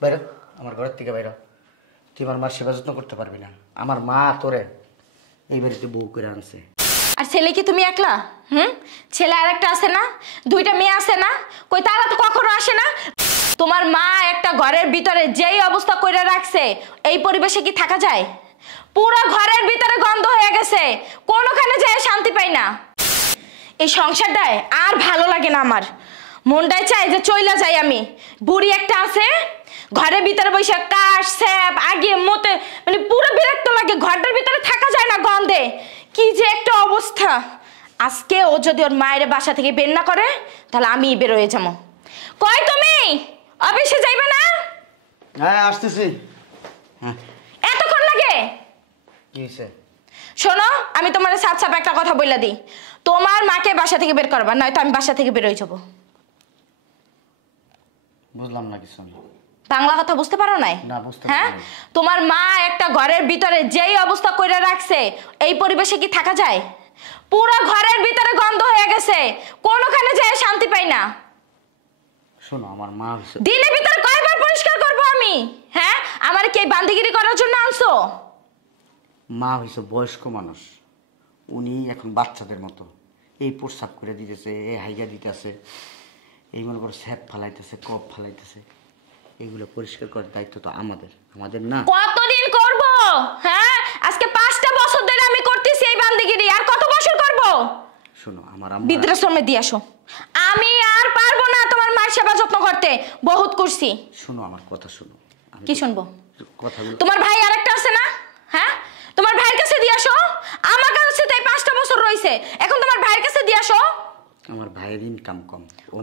বাইরে আমার ঘরের থেকে বাইরে। তুই আমার মার সেবা যত্ন করতে পারবি না। আমার মা তোরে এই বাড়িতে বউ করে আনছে। আর ছেলে কি তুমি একলা? ছেলে আর একটা আছে না, দুইটা মেয়ে আছে না, কই তারা তো কখনো আসে না। তোমার মা একটা ঘরের ভিতরে যেই অবস্থা করে রাখছে, এই পরিবেশে কি থাকা যায়? পুরো ঘরের ভিতরে গন্ধ হয়ে গেছে, কোনোখানে যায় শান্তি পাই না। এই সংসারটায় আর ভালো লাগে না আমার, মনটাই চাই যে চইলা যাই আমি। বুড়ি একটা আছে ঘরের ভিতরে বসে কাশ স্যাপ আগে মতে, মানে পুরো বিরক্ত লাগে, ঘরটার ভিতরে থাকা যায় না গন্ধে। কি যে একটা অবস্থা। আজকে ও যদি ওর মায়ের বাসা থেকে বের না করে, তাহলে আমি বের হয়ে যাবো। কই তুমি অফিসে যাইবে না? হ্যাঁ আসতেছি। হ্যাঁ এতক্ষণ লাগে? কি হয়েছে? শোনো, আমি তোমার সাপ সাপ একটা কথা বইলা দিই, তোমার মাকে বাসা থেকে বের করবা, নয়তো আমি বাসা থেকে বের হয়ে যাবো। বুঝলাম না কিছু। বাংলা কথা বুঝতে পারো নাই? না বুঝতে হ্যাঁ, পারিনি। তোমার মা একটা ঘরের ভিতরে যেই অবস্থা করে রাখছে, এই পরিবেশে কি থাকা যায়? পুরো ঘরের ভিতরে গন্ধ হয়ে গেছে, কোনোখানে যায় শান্তি পাই না। শোনো আমার মা হয়েছে। দিনের ভিতরে কয়বার পরিষ্কার করবো আমি? হ্যাঁ, আমার কি বান্দিগিরি করার জন্য আনছো? মা হয়েছে বয়স্ক মানুষ, উনি এখন বাচ্চাদের মতো এই প্রস্রাব করে দিতেছে, এই হাইগা দিতেছে, এই মনে করো স্যাপ ফালাইতেছে, কপ ফালাইতেছে। এগুলো পরিষ্কার করার দায়িত্ব তো আমাদের, আমাদের না। কতদিন করব? হ্যাঁ, আজকে 5টা বছর ধরে আমি করতেছি এই বান্দিগিরি, আর কত বছর করব? শোনো আমার আম্মা বৃদ্ধাশ্রমে দিয়ে আসো, আমি আর পারবো না তোমার মায়ের সেবা যত্ন করতে, বহুত করছি। শোনো আমার কথা শোনো। আমি কি শুনবো? কথাগুলো। তোমার ভাই আরেকটা আছে না? হ্যাঁ, তোমার ভাইয়ের কাছে দিয়ে আসো। আমার কাছে তো এই 5টা বছর রইছে, এখন তোমার ভাইয়ের কাছে দিয়ে আসো। আমার ভাইয়ের ইনকাম কম, ও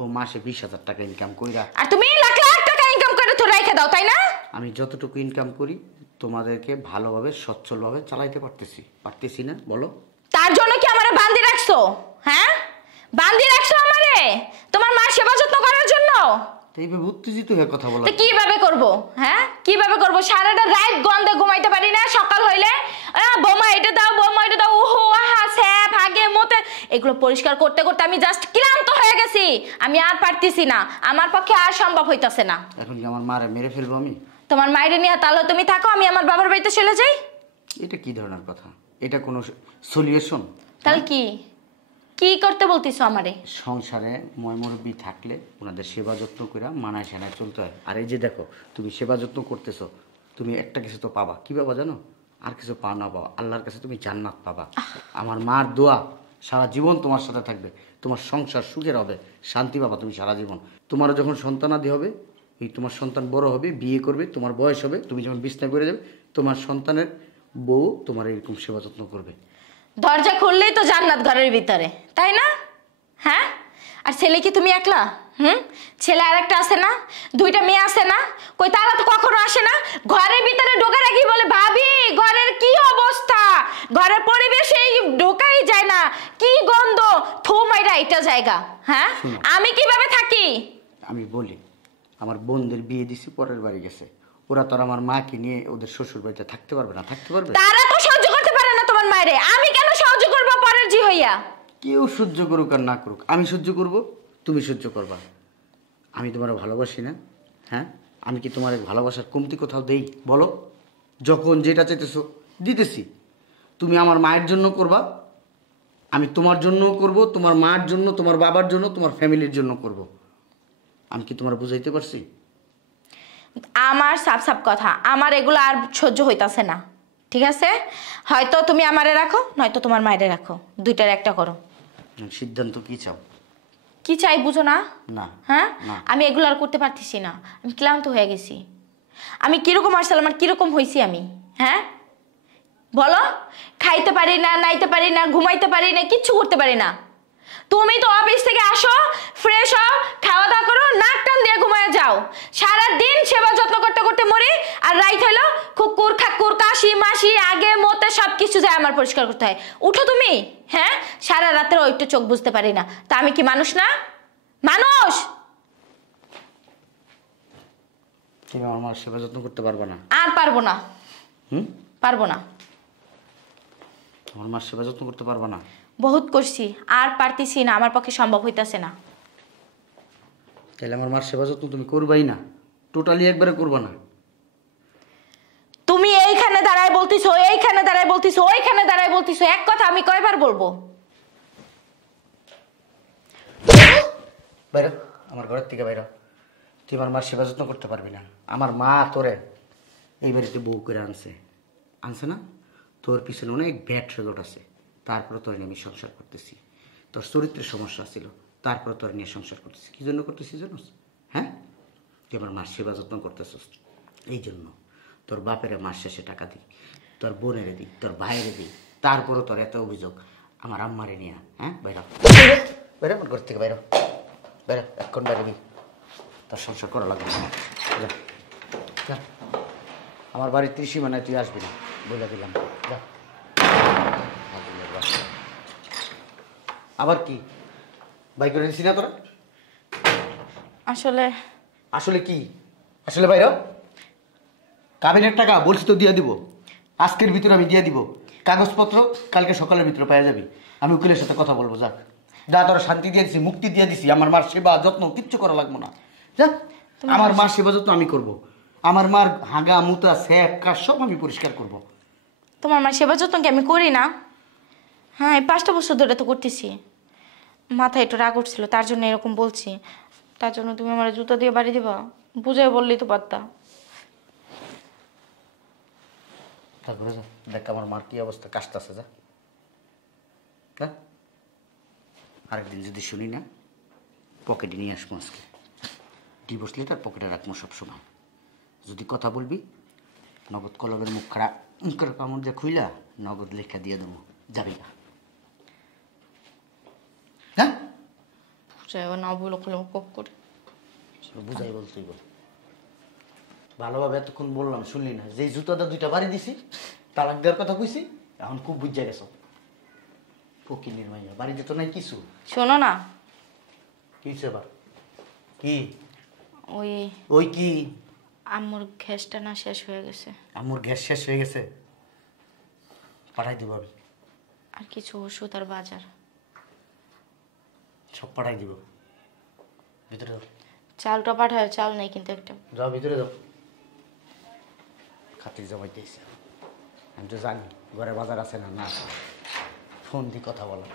ও মাসে 20,000 টাকা ইনকাম কইরা, আর তুমি লাখ লাখ টাকা ইনকাম করে তো রেখে দাও, তাই না? আমি যতটুকু ইনকাম করি তোমাদেরকে ভালোভাবে সচ্ছলভাবে চালাইতে পারতেছি না বলো? তার জন্য কি আমারে বাঁধি রাখছো? হ্যাঁ, বাঁধি রাখছো আমারে তোমার মায়ের সেবা যত্ন করার জন্য। এইভাবে উত্তেজিত হয়ে কথা বলা তো কিভাবে করব? হ্যাঁ, কিভাবে করব? সারাটা রাত গন্ধে ঘুমাইতে পারি না, সকাল হইলে বৌমা এটা দাও, বৌমা এটা দাও, ওহো আহা স্যাপ আগে মতে, এগুলো পরিষ্কার করতে করতে আমি জাস্ট ক্লান্ত হয়ে গেছি। আমি আর পারতেছি না, আমার পক্ষে আর সম্ভব হইতাছে না। এখন কি আমার মারে মেরে ফেলবো আমি? তোমার মায়ের নিয়ে তাহলে তুমি থাকো, আমি আমার বাবার বাড়িতে চলে যাই। এটা কি ধরনের কথা? এটা কোনো সলিউশন? তাহলে কি কি করতে বলতিছো আমারে? সংসারে ময়মুরব্বী থাকলে ওনাদের সেবা যত্ন করে মানায় সেনায় চলতে হয়। আর এই যে দেখো তুমি সেবা যত্ন করতেছো, তুমি একটা কিছু তো পাবা। কি পাবা জানো? আর কিছু পাও না পাবা, আল্লাহর কাছে তুমি জান্নাত পাবা। আমার মার দোয়া সারা জীবন তোমার সাথে থাকবে, তোমার সংসার সুখের হবে, শান্তি পাবা তুমি সারা জীবন। তোমারও যখন সন্তানাদি হবে, এই তোমার সন্তান বড় হবে, বিয়ে করবে, তোমার বয়স হবে, তুমি যখন বিছনায় করে যাবে, তোমার সন্তানের বউ তোমার এরকম সেবা যত্ন করবে। দরজা খুললেই তো জান্নাত ঘরের ভিতরে, তাই না? হ্যাঁ, আর ছেলে কি তুমি একলা? ছেলে আর একটা আছে না, দুইটা মেয়ে আছে না, কই তারা তো কখনো আসে না। ঘরের ভিতরে ঢোকার আগে বলে ভাবি ঘরের কি অবস্থা, ঘরের পরিবেশে ঢোকাই যায় না, কি গন্ধ, থু মাইরা এটা জায়গা। হ্যাঁ, আমি কিভাবে থাকি? আমি বলি, আমার বোনদের বিয়ে দিছি, পরের বাড়ি গেছে, ওরা তো আর আমার মাকে নিয়ে ওদের শ্বশুর বাড়িতে থাকতে পারবে না? থাকতে পারবে? তারা তো সহ্য করতে পারে না তোমার মায়েরে, আমি কেন সহ্য করবো পরের জি হইয়া? কেউ সহ্য করুক আর না করুক, আমি সহ্য করব, তুমি সহ্য করবা। আমি তোমার ভালোবাসি না? হ্যাঁ, আমি কি তোমার ভালোবাসার কমতি কোথাও দেই বলো? যখন যেটা চাইতেছো দিতেছি। তুমি আমার মায়ের জন্য করবা, আমি তোমার জন্য করব, তোমার মার জন্য, তোমার বাবার জন্য, তোমার ফ্যামিলির জন্য করব। আমি কি তোমার বুঝাইতে পারছি? আমার সাপ সাপ কথা, আমার এগুলো আর সহ্য হইতাছে না। ঠিক আছে, হয়তো তুমি আমারে রাখো, নয়তো তোমার মায়েরে রাখো, দুইটার একটা করো। সিদ্ধান্ত কি চাও? কি চাই বুঝো না? না। হ্যাঁ, না। আমি এগুলো আর করতে পারতেছি না, আমি ক্লান্ত হয়ে গেছি। আমি কিরকম আসলাম আর কিরকম হয়েছি আমি? হ্যাঁ বলো, খাইতে পারি না, নাইতে পারি না, ঘুমাইতে পারি না, কিচ্ছু করতে পারি না। তুমি তো অফিস থেকে আসো, ফ্রেশ হও, খাওয়া দাওয়া করো, নাক টান দিয়ে ঘুমায় যাও, সারা দিন সেবা যত্ন করতে করতে মরি। আর রাইত হলো কুকুর খাকুর কাশি মাসি আগে মতে সবকিছু যায় আমার পরিষ্কার করতে হয়। উঠো তুমি। হ্যাঁ, সারা রাতের একটু চোখ বুঝতে পারি না, তা আমি কি মানুষ না? মানুষ। তুমি আমার মার সেবা যত্ন করতে পারবে না? আর পারবো না। পারবো না। আমার মার সেবা যত্ন করতে পারবে না? বহুত করছি, আর পারতেছি না, আমার পক্ষে সম্ভব হইতাছে না। তাহলে আমার মার সেবা যত্ন তুমি করবাই না? টোটালি একবারে করবা না। তুমি এইখানে দাঁড়ায় বলতিছো, এইখানে দাঁড়ায় বলতিছো, ওইখানে দাঁড়ায় বলতিছো, এক কথা আমি কয়বার বলবো? বাইরে, আমার ঘরের থেকে বাইরে। তুই আমার মার সেবা যত্ন করতে পারবি না। আমার মা তোরে এই বাড়িতে বউ করে আনছে, আনছে না? তোর পিছনে অনেক ব্যাড রেজল্ট আছে, তারপরে তোর নিয়ে আমি সংসার করতেছি। তোর চরিত্রের সমস্যা ছিল, তারপরে তোর নিয়ে সংসার করতেছি। কী জন্য করতেছি জানোস? হ্যাঁ, তুই আমার মার সেবা যত্ন করতেছিস, এই জন্য তোর বাপের মাস শেষে টাকা দিই, তোর বোনেরে দিই, তোর ভাইয়েরে দিই, তারপরও তোর এত অভিযোগ আমার আম্মারে নিয়ে। হ্যাঁ, বাইরে বাইরে, আমার ঘর থেকে বাইরে বাইরে, এক্ষণ বাইরে দিই। তোর সংসার করা লাগবে না। যা যা, আমার বাড়ির ত্রিসীমানায় তুই আসবি না, বলে দিলাম। যা। আবার কি বাইক করে দিছি না তোরা? আসলে আসলে কি? আসলে বাইরে কাবিনের টাকা বলছি তো দিয়ে দিব, আজকের ভিতরে আমি দিয়ে দিব। কাগজপত্র কালকে সকালের ভিতরে পেয়ে যাবি। আমি উকিলের সাথে কথা বলবো। যা যা, তোরা শান্তি দিয়ে দিছি, মুক্তি দিয়ে দিছি। আমার মার সেবা যত্ন কিচ্ছু করা লাগবো না। যা, আমার মার সেবা যত্ন আমি করব। আমার মার হাগা মুতা স্যাপ কাজ সব আমি পরিষ্কার করব। তোমার মা সেবা যত্ন কি আমি করি না? হ্যাঁ, এই 5টা বছর ধরে তো করতেছি। মাথায় একটু রাগ উঠছিল, তার জন্য এরকম বলছি। তার জন্য তুমি আমার জুতো দিয়ে বাড়ি দিবা? বুঝাই বললেই তো পারতা। তারপরে যা, দেখ আমার মার কি অবস্থা, কাশতেছে। যা যা, আরেকদিন যদি শুনি না, পকেটে নিয়ে আসবো। আজকে ডিভোর্স লেটার পকেটে রাখবো সবসময়। যদি কথা বলবি, নগদ কলমের মুখ খারাপ মুখের কামড় যে খুইলা নগদ লেখা দিয়ে দেবো। যাবি না? হ্যাঁ, বুঝাই না বলো কোপ করে। বুঝাই বল, তুই বল। ভালোভাবে এতক্ষণ বললাম, শুনলি না? যেই জুতাটা 2টা বাড়ি দিছি, তালাক দেওয়ার কথা কইছি, এখন খুব বুঝা গেছ। ফকিনির মাইয়া, বাড়িতে তো নাই কিছু। শোনো না, কি সেবার? কি ওই ওই কি? আম্মুর গ্যাসটা না শেষ হয়ে গেছে। আমার গ্যাস শেষ হয়ে গেছে, পাঠাই দিব আমি। আর কিছু ওষুধ আর বাজার সব পাঠাই দিব। ভিতরে যাও। চালটা পাঠায়, চাল নেই কিন্তু একটা। যাও ভিতরে যাও। খাতির জমাইতেছে, আমি তো জানি ঘরে বাজার আছে না। না, ফোন দিয়ে কথা বলা।